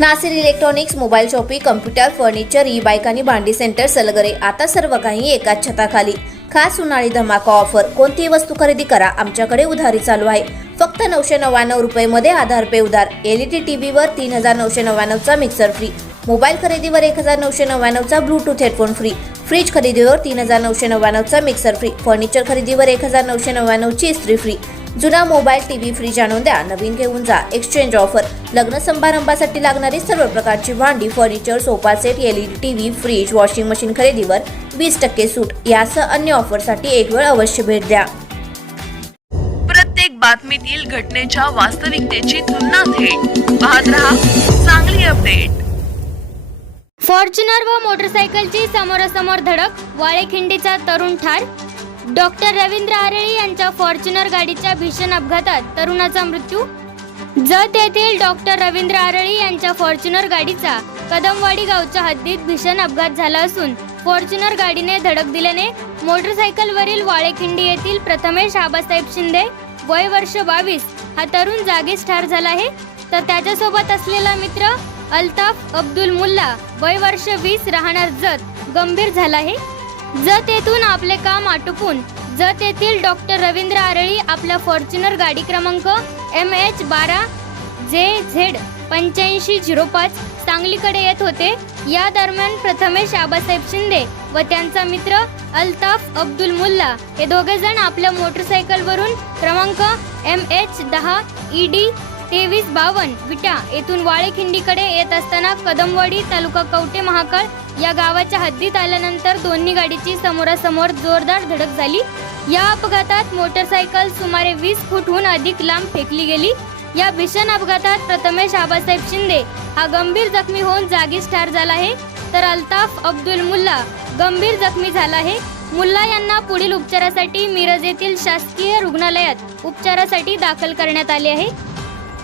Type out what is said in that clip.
Nasir electronics, mobile shoppe, computer, furniture, e bike आणि भांडी centre Salgare. आता सर्व काही एकाच छताखाली. खास उन्हाळी धमाका ऑफर. कोणतीही वस्तू खरेदी करा, आमच्याकडे उधारी चालू आहे. फक्त 999 रुपये आधार पे उधार. एलईडी टीव्हीवर 3999 चा मिक्सर फ्री. मोबाईल खरेदीवर 1999 चा ब्लूटूथ हेडफोन फ्री. फ्रीज खरेदीवर 3999 चा मिक्सर फ्री. फर्निचर खरेदीवर 1999 ची इस्त्री फ्री. जुना मोबाईल, टीव्ही फ्रीज आणून द्या, नवीन घेऊन जा. Exchange offer. लग्न समारंभासाठी लागणारी सर्व प्रकारची भांडी, furniture, sofa set, LED TV, fridge, washing machine खरेदीवर 20% सूट. यासह अन्य ऑफरसाठी एक वेळ अवश्य भेट द्या. प्रत्येक बातमीतील घटनेच्या वास्तविकतेची तुलना थेट पाहत रहा चांगली अपडेट. फॉर्च्युनर व मोटरसायकलची समोरासमोर धडक, वाळेखिंडीचा तरुण ठार. डॉक्टर रवींद्र आरळी यांच्या फॉर्च्युनर गाडीच्या भीषण अपघातात तरुणाचा मृत्यू. जत येथील डॉक्टर रवींद्र आरळी यांच्या फॉर्च्युनर गाडीचा कदमवाडी गावच्या हद्दीत भीषण अपघात झाला असून फॉर्च्युनर गाडीने धडक दिल्याने मोटरसायकलवरील वाळेखिंडी येथील प्रथमेश आबासाहेब शिंदे वय वर्ष 22 हा तरुण जागीच ठार झाला आहे. तर त्याच्यासोबत असलेला मित्र अल्ताफ अब्दुल मुल्ला वय वर्ष 20 राहणार जत गंभीर झाला आहे. जत येथून आपले काम आटोपून जत येथील डॉक्टर रवींद्र आरळी आपला फॉर्च्युनर गाडी क्रमांक MH12JZ 8505 सांगलीकडे येत होते. या दरम्यान प्रथमेश आबासाहेब शिंदे व त्यांचा मित्र अल्ताफ अब्दुल मुल्ला हे दोघे जण आपल्या मोटरसायकलवरून क्रमांक MH10ED 2352 विटा येथून वाळेखिंडीकडे येत असताना कदमवाडी तालुका कवठे महाकाळ या गावाच्या हद्दीत आल्यानंतर दोन्ही गाडीची समोरासमोर जोरदार धडक झाली. या अपघातात मोटरसायकल सुमारे 20 फूटहून अधिक लांब फेकली गेली. या भीषण अपघातात प्रथमेश आबासाहेब शिंदे हा गंभीर जखमी होऊन जागीच ठार झाला आहे, तर अल्ताफ अब्दुल मुल्ला गंभीर जखमी झाला आहे. मुल्ला यांना पुढील उपचारासाठी मिरज येथील शासकीय रुग्णालयात उपचारासाठी दाखल करण्यात आले आहे.